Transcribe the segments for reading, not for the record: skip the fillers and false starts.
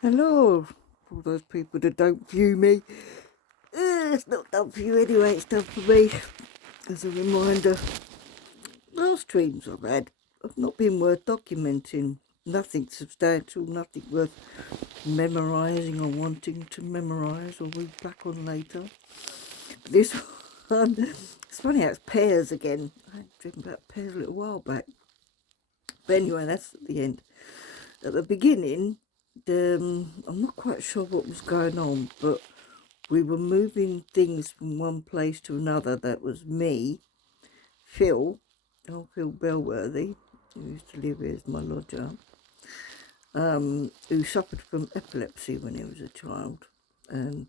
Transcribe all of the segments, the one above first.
Hello, all those people that don't view me. It's not done for you anyway, it's done for me. As a reminder, last streams I've had have not been worth documenting. Nothing substantial, nothing worth memorising or wanting to memorise or read back on later. But this one, it's funny how it's pears again. I had dreamed about pears a little while back. But anyway, that's at the end. At the beginning, I'm not quite sure what was going on, but we were moving things from one place to another. That was me, Phil, Phil Bellworthy, who used to live here as my lodger, who suffered from epilepsy when he was a child, and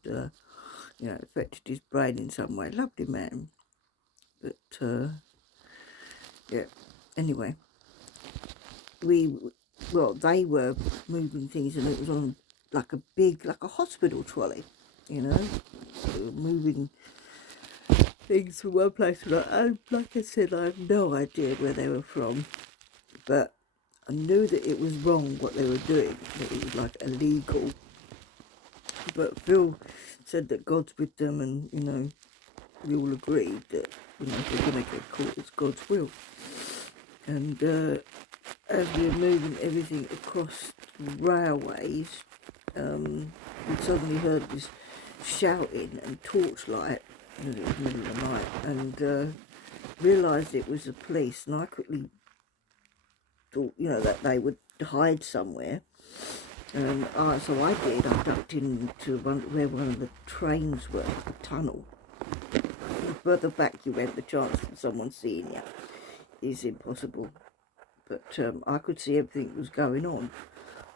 affected his brain in some way. Lovely man, but yeah. Anyway, we they were moving things, and it was on like a hospital trolley, you know. So we were moving things from one place to another. And like I said, I have no idea where they were from, but I knew that it was wrong what they were doing, that it was like illegal. But Phil said that God's with them, and we all agreed that if they're going to get caught, it's God's will. And as we were moving everything across railways, we suddenly heard this shouting and torchlight, and it was the middle of the night, and realised it was the police, and I quickly thought, that they would hide somewhere. And so I did. I ducked into where one of the trains were, the tunnel. The further back you went, the chance of someone seeing you is impossible. But I could see everything that was going on,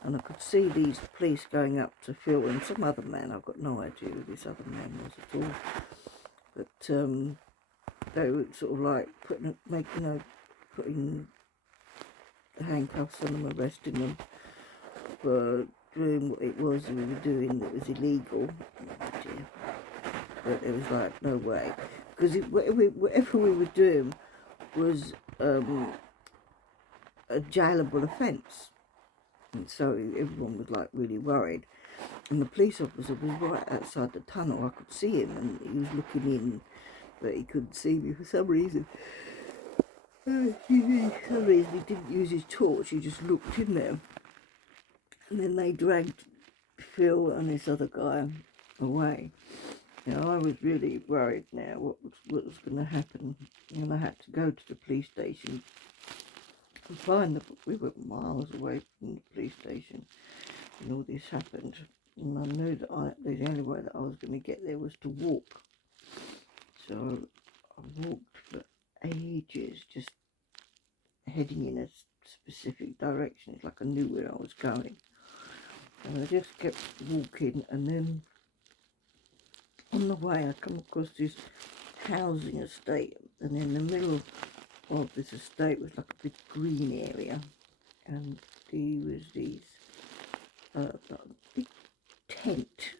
and I could see these police going up to Phil and some other man. I've got no idea who this other man was at all. But they were sort of like putting the handcuffs on them, arresting them for doing what it was we were doing that was illegal. Oh dear. But it was like, no way. Because whatever we were doing was a jailable offence. And so everyone was like really worried. And the police officer was right outside the tunnel. I could see him, and he was looking in, but he couldn't see me for some reason. He didn't use his torch, he just looked in there. And then they dragged Phil and this other guy away. I was really worried now what was going to happen. And I had to go to the police station and find them. We were miles away from the police station when all this happened. And I knew that the only way that I was going to get there was to walk. So I walked for ages, just heading in a specific direction. It's like I knew where I was going. And I just kept walking, and then on the way I come across this housing estate, and in the middle of this estate was like a big green area, and there was these big tent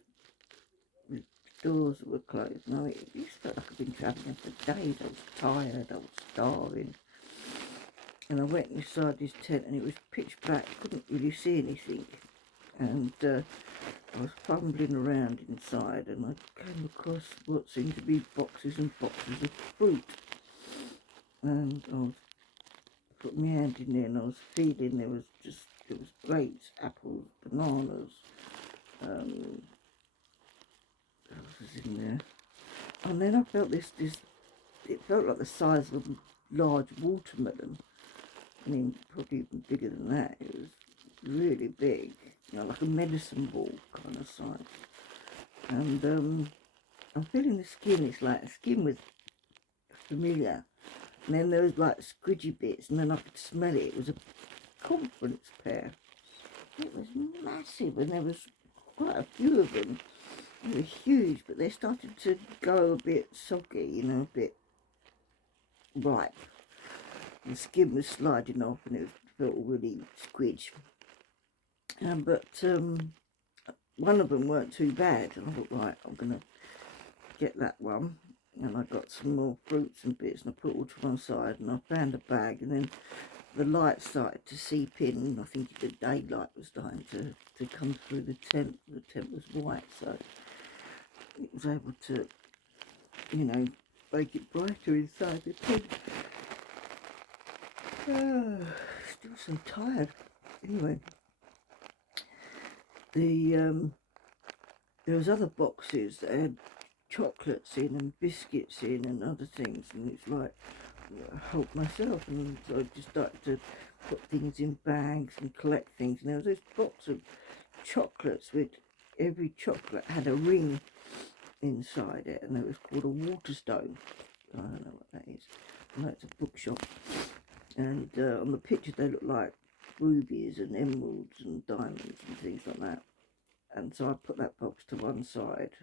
with doors that were closed. Now it felt like I've been travelling for days. I was tired, I was starving, and I went inside this tent, and it was pitch black, couldn't really see anything, and I was fumbling around inside, and I came across what seemed to be boxes and boxes of fruit, and I was putting my hand in there, and I was feeling there was grapes, apples, bananas, what else was in there, and then I felt this it felt like the size of a large watermelon. I mean, probably even bigger than that. It was really big, like a medicine ball kind of size. And I'm feeling the skin. It's like the skin was familiar, and then there was like squidgy bits, and then I could smell it. It was a conference pear. It was massive, and there was quite a few of them. They were huge, but they started to go a bit soggy, a bit ripe. The skin was sliding off, and it felt really squidge. But one of them weren't too bad. And I thought, right, I'm going to get that one. And I got some more fruits and bits, and I put it all to one side, and I found a bag, and then the light started to seep in. I think the daylight was starting to come through the tent. The tent was white, so it was able to, you know, make it brighter inside the tent. Still so tired. Anyway, there was other boxes that had chocolates in and biscuits in and other things, and it's like, I helped myself, and so I just started to put things in bags and collect things. And there was this box of chocolates with every chocolate had a ring inside it, and it was called a Waterstone. I don't know what that is. I know it's a bookshop, and on the picture they look like rubies and emeralds and diamonds and things like that. And so I put that box to one side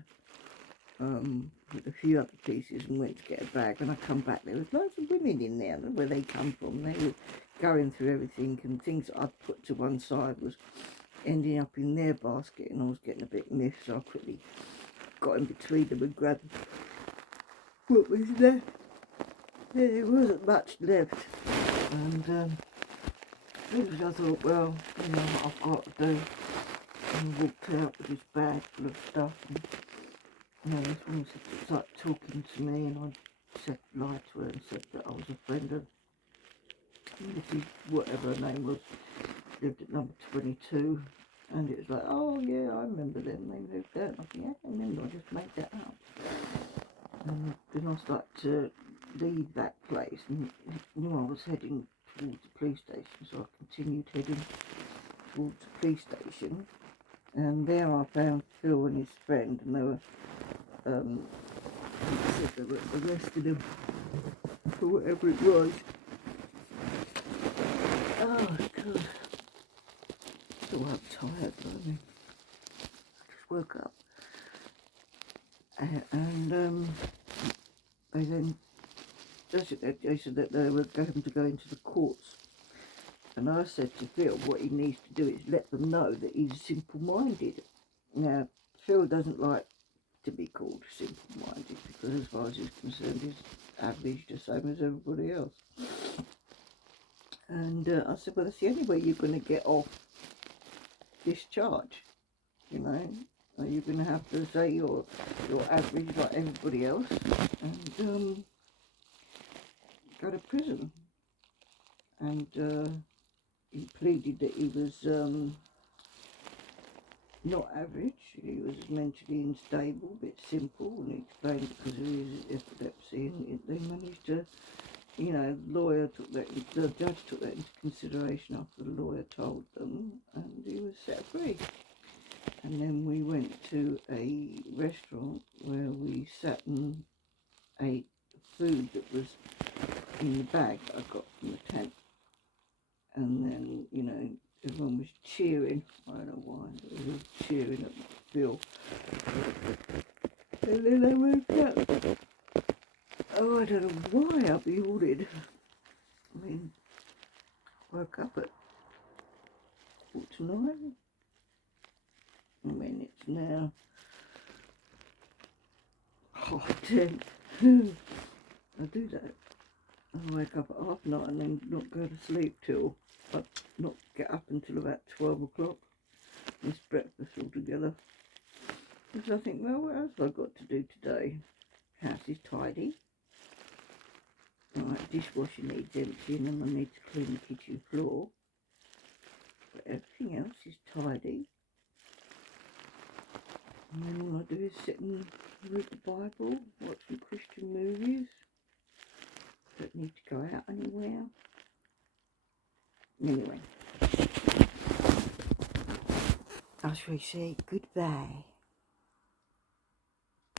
with a few other pieces and went to get a bag. When I come back, there was loads of women in there. I don't know where they come from. They were going through everything, and things that I'd put to one side was ending up in their basket, and I was getting a bit miffed, so I quickly got in between them and grabbed what was left. There wasn't much left, and I thought, well, you know what I've got to do. And walked out with this bag full of stuff, and you know, this woman started talking to me, and I said, lied to her and said that I was a friend of Mrs. whatever her name was, lived at number 22, and it was like, oh yeah, I remember them, they lived there. And I think, yeah, I remember, I just made that up. And then I started to leave that place, and knew I was heading towards the police station, so I continued heading towards the police station. And there I found Phil and his friend, and they were, said they were arresting him for whatever it was. Oh, God. So I'm tired, I just woke up. And they then, they said that they were going to go into the courts. And I said to Phil, what he needs to do is let them know that he's simple-minded. Now, Phil doesn't like to be called simple-minded, because as far as he's concerned, he's average, the same as everybody else. And I said, well, that's the only way you're going to get off this charge, you know. Are you going to have to say you're average like everybody else and go to prison? And he pleaded that he was not average, he was mentally unstable, a bit simple, and he explained because of his epilepsy, and they managed to, you know, the judge took that into consideration after the lawyer told them, and he was set free. And then we went to a restaurant where we sat and ate food that was in the bag that I got from the tent. And then, you know, everyone was cheering. I don't know why, they were cheering at Bill. And then I woke up. Oh, I don't know why I'll be ordered. I mean, woke up at 49. I mean, it's now 10:30. I do that. I wake up at 9:30 and then not go to sleep till, not get up until about 12 o'clock. Miss breakfast altogether. Because I think, well, what else have I got to do today? House is tidy. Right, dishwasher needs emptying, and I need to clean the kitchen floor. But everything else is tidy. And then all I do is sit and read the Bible, watch some Christian movies. Don't need to go out anywhere. Anyway, I shall say goodbye.